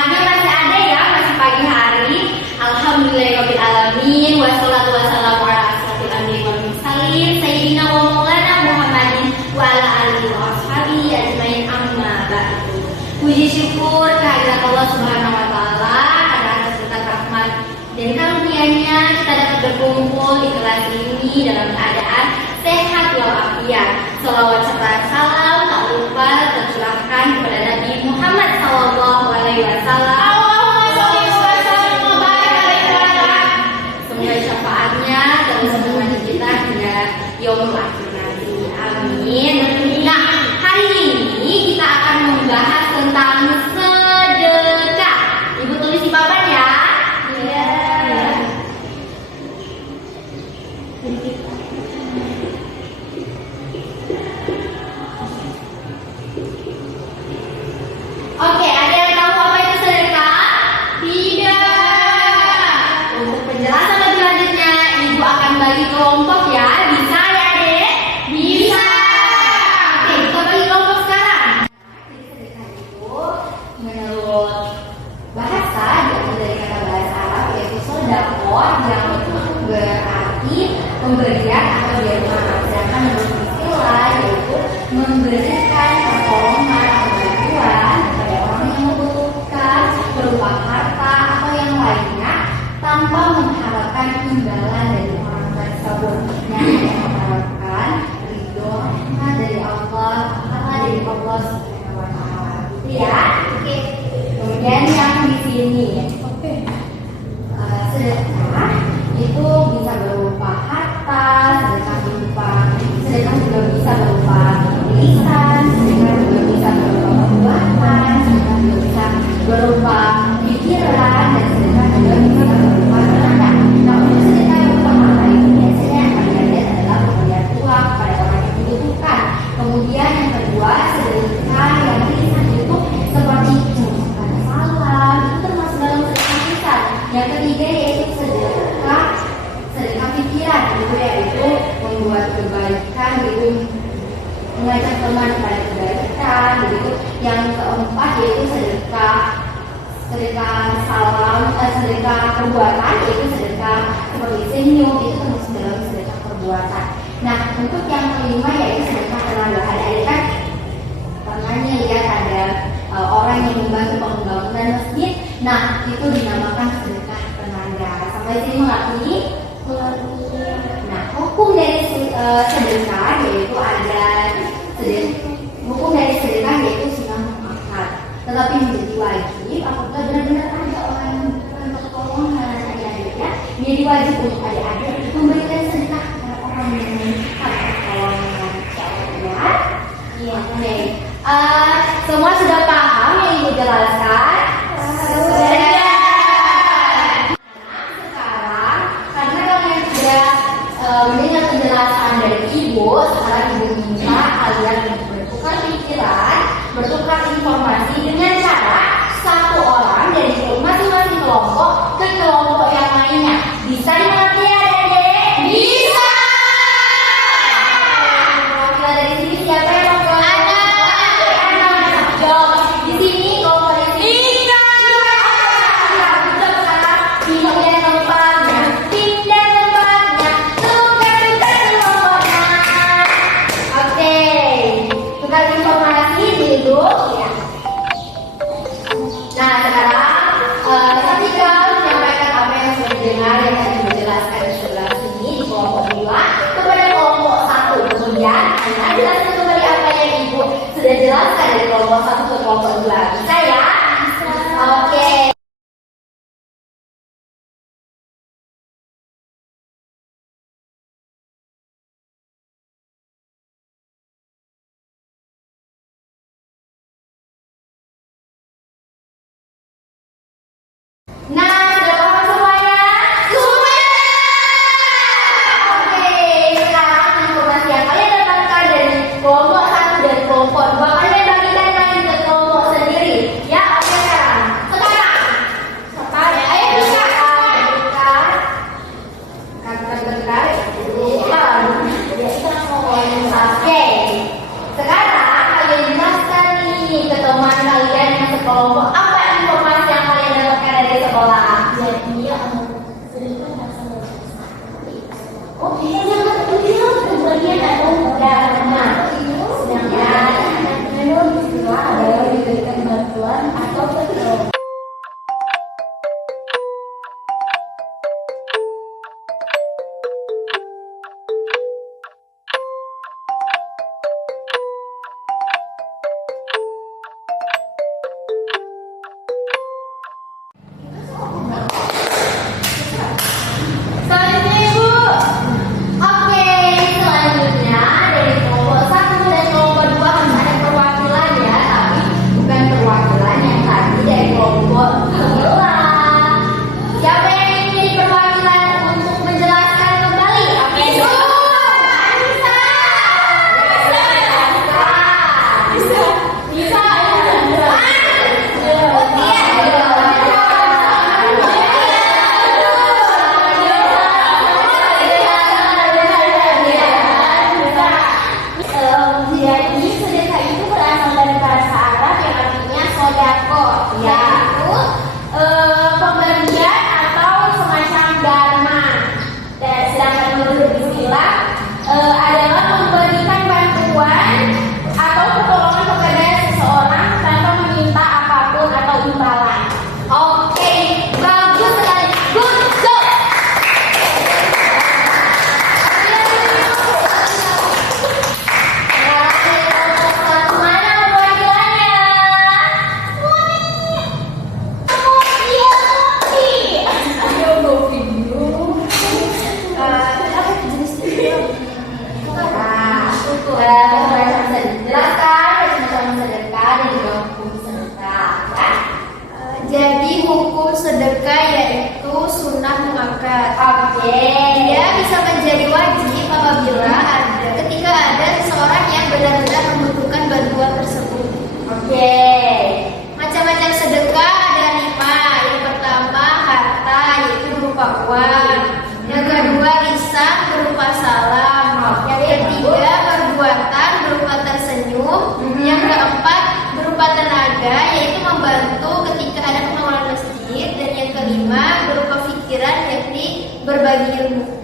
Semangatnya masih ada ya, masih pagi hari. Alhamdulillahirabbil alamin. Wassalatu wassalamu ala asyrofil anbiya'i wal mursalin sayyidina wa maulana Muhammadin wa ala alihi wa ashabihi ajmain, amma ba'du. Puji syukur kehadirat Allah Subhanahu wa taala atas berkat rahmat dan karunia-Nya kita dapat berkumpul di kelas ini dalam keadaan sehat walafiat. Salawat serta salam tak lupa tercurahkan kepada Nabi Muhammad sallallahu alaihi wasallam. Semoga syafaatnya terus menemani kita hingga yaumul akhir nanti. Amin. Nah, hari ini kita akan membahas tentang sedekah. Ibu tulis di papan ya. Iya. Oke, ada yang tahu apa itu sedekah? Tidak. Untuk penjelasan lebih lanjutnya, Ibu akan bagi kelompok ya. Bisa ya, Dek? Bisa. Oke, kita bagi kelompok sekarang. Jadi sedekah itu menurut bahasa diambil dari kata bahasa Arab yaitu sedekah, yang itu berarti pemberian atau derma. Sedangkan menurut istilah yaitu memberikan pertolongan atau bantuan kepada orang yang membutuhkan berupa harta atau yang lainnya tanpa mengharapkan imbalan dari orang tersebut. Yang mengharapkan ridho dari Allah, pahala dari Allah Subhanahu wa taala. Gitu ya. Oke. Kemudian yang di sini sedekah itu bisa berupa harta, sedekah juga bisa berupa lisan, sedekah juga bisa berupa perbuatan, sedekah juga bisa berupa pikiran, dan sedekah juga bisa berupa tenaga. Nah, untuk sedekah yang pertama itu biasanya yang kami lihat adalah pemberian uang kepada orang yang membutuhkan. Kemudian yang kedua, sedekah yang lisan itu seperti mengucapkan salam, itu termasuk dalam sedekah lisan. Yang ketiga yaitu sedekah pikiran, gitu ya, itu membuat kebaikan, gitu, mengajak teman pada kebaikan, begitu. Yang keempat yaitu sedekah salam, sedekah perbuatan, yaitu sedekah seperti senyum, itu termasuk dalam sedekah perbuatan. Nah, untuk yang kelima yaitu sedekah tenaga. Ada kan tangannya lihat ada orang yang membantu pembangunan masjid. Nah, itu dinamakan sedekah tenaga. Sampai sini mengerti? Nah, hukum dari sedekah yaitu ada hukum dari sedekah yaitu sunnah muakkad, tetapi menjadi wajib apabila benar-benar ada orang yang membutuhkan pertolongan adik-adiknya, menjadi wajib untuk adik-adik memberikan sedekah kepada orang yang membutuhkan pertolongan. Ya, oke. Semua sudah paham yang Ibu jelaskan? Sudah. Mendengar penjelasan dari Ibu, sekarang Ibu minta kalian untuk bertukar pikiran, bertukar informasi dengan cara satu orang dari masing-masing kelompok ke kelompok yang lainnya. Bisa dimengerti ya, Dek? Bisa. Perwakilan dari sini siapa yang mau kelompok? Ada. Jawab. Di sini kelompok dari sini. Bisa. Betul sekarang. Pindah tempatnya. Pindah tempatnya. Tukar informasi dulu ya. Nah, sekarang ketika menyampaikan apa yang sudah didengar yang tadi dijelaskan di sebelah sini di kelompok 2 kepada kelompok 1. Kemudian Anda jelaskan kembali apa yang Ibu sudah jelaskan dari kelompok 1 ke kelompok 2. Bisa ya? Bisa. Oke. Nah, sudah paham semuanya? Sudah! Oke, sekarang informasi yang kalian dapatkan dari kelompok 1 dan kelompok 2 kalian bagikan lagi ke kelompok sendiri. sedekah adalah memberikan bantuan atau pertolongan kepada seseorang tanpa meminta apapun atau imbalan. Oke, bagus sekali. Good job. Mana perwakilannya? Ayo go video. Apa jenis itu? Jelaskan macam sedekah dan juga hukum sedekah, ya. Jadi hukum sedekah yaitu sunnah muakkad. Oke. Dia bisa menjadi wajib apabila ketika ada seseorang yang benar-benar membutuhkan bantuan tersebut. Oke. Macam-macam sedekah ada 5. Yang pertama harta yaitu berupa uang. Yang kedua lisan berupa salam. Yang ketiga perbuatan berupa tersenyum. Yang keempat berupa tenaga yaitu membantu ketika ada pembangunan masjid. Dan yang kelima berupa pikiran yakni berbagi ilmu.